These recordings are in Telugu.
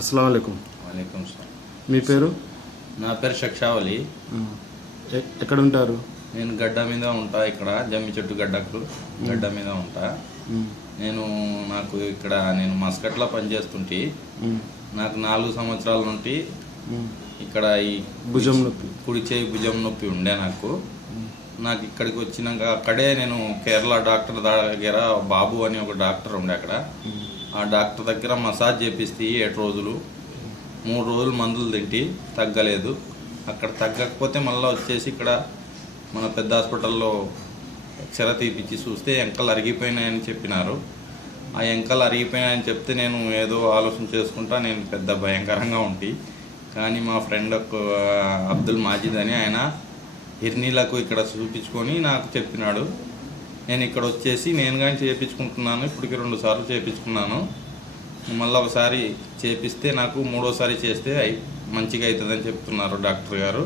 अस्सलाम वालेकुम। వాలేకుం సలాం. మీ పేరు? నా పేరు షక్షావలి. ఎక్కడ ఉంటారు? నేను గడ్డ మీద ఉంటా, ఇక్కడ జమ్మి చెట్టు గడ్డ మీద ఉంటా. నాకు ఇక్కడ నేను మస్కట్లో పనిచేస్తుంటే నాకు 4 సంవత్సరాల నుండి ఇక్కడ ఈ భుజం నొప్పి, కుడి చేయి భుజం నొప్పి ఉండే నాకు ఇక్కడికి వచ్చినాక అక్కడే నేను కేరళ డాక్టర్ దగ్గర బాబు అని ఒక డాక్టర్ ఉండే అక్కడ. ఆ డాక్టర్ దగ్గర మసాజ్ చేపిస్తే 7 రోజులు 3 రోజులు మందులు తింటి తగ్గలేదు. అక్కడ తగ్గకపోతే మళ్ళీ వచ్చేసి ఇక్కడ మన పెద్ద హాస్పిటల్లో ఎక్స్రే తీపిచ్చి చూస్తే ఎంకలు అరిగిపోయినాయని చెప్పినారు. ఆ ఎంకలు అరిగిపోయినాయని చెప్తే నేను ఏదో ఆలోచన చేసుకుంటా, నేను పెద్ద భయంకరంగా ఉంటి. కానీ మా ఫ్రెండ్ అబ్దుల్ మాజిద్ అని ఆయన హిర్నీలకు ఇక్కడ చూపించుకొని నాకు చెప్పినాడు. నేను ఇక్కడ వచ్చేసి నేను కానీ చేయించుకుంటున్నాను. ఇప్పటికి 2 సార్లు చేయించుకున్నాను. మళ్ళీ ఒకసారి చేపిస్తే నాకు 3వసారి చేస్తే మంచిగా అవుతుందని చెప్తున్నారు డాక్టర్ గారు.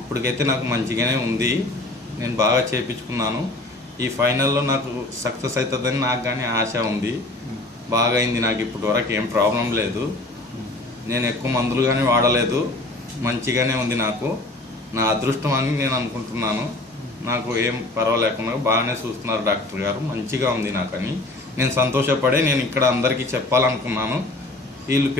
ఇప్పటికైతే నాకు మంచిగానే ఉంది. నేను బాగా చేయించుకున్నాను. ఈ ఫైనల్లో నాకు సక్సెస్ అవుతుందని నాకు కానీ ఆశ ఉంది. బాగా అయింది. నాకు ఇప్పటి వరకు ఏం ప్రాబ్లం లేదు. నేను ఎక్కువ మందులు కానీ వాడలేదు. మంచిగానే ఉంది. నాకు నా అదృష్టం అని నేను అనుకుంటున్నాను. నాకు ఏం పర్వాలేకుండా బాగానే చూస్తున్నారు డాక్టర్ గారు. మంచిగా ఉంది నాకని నేను సంతోషపడే నేను ఇక్కడ అందరికీ చెప్పాలనుకున్నాను. వీళ్ళు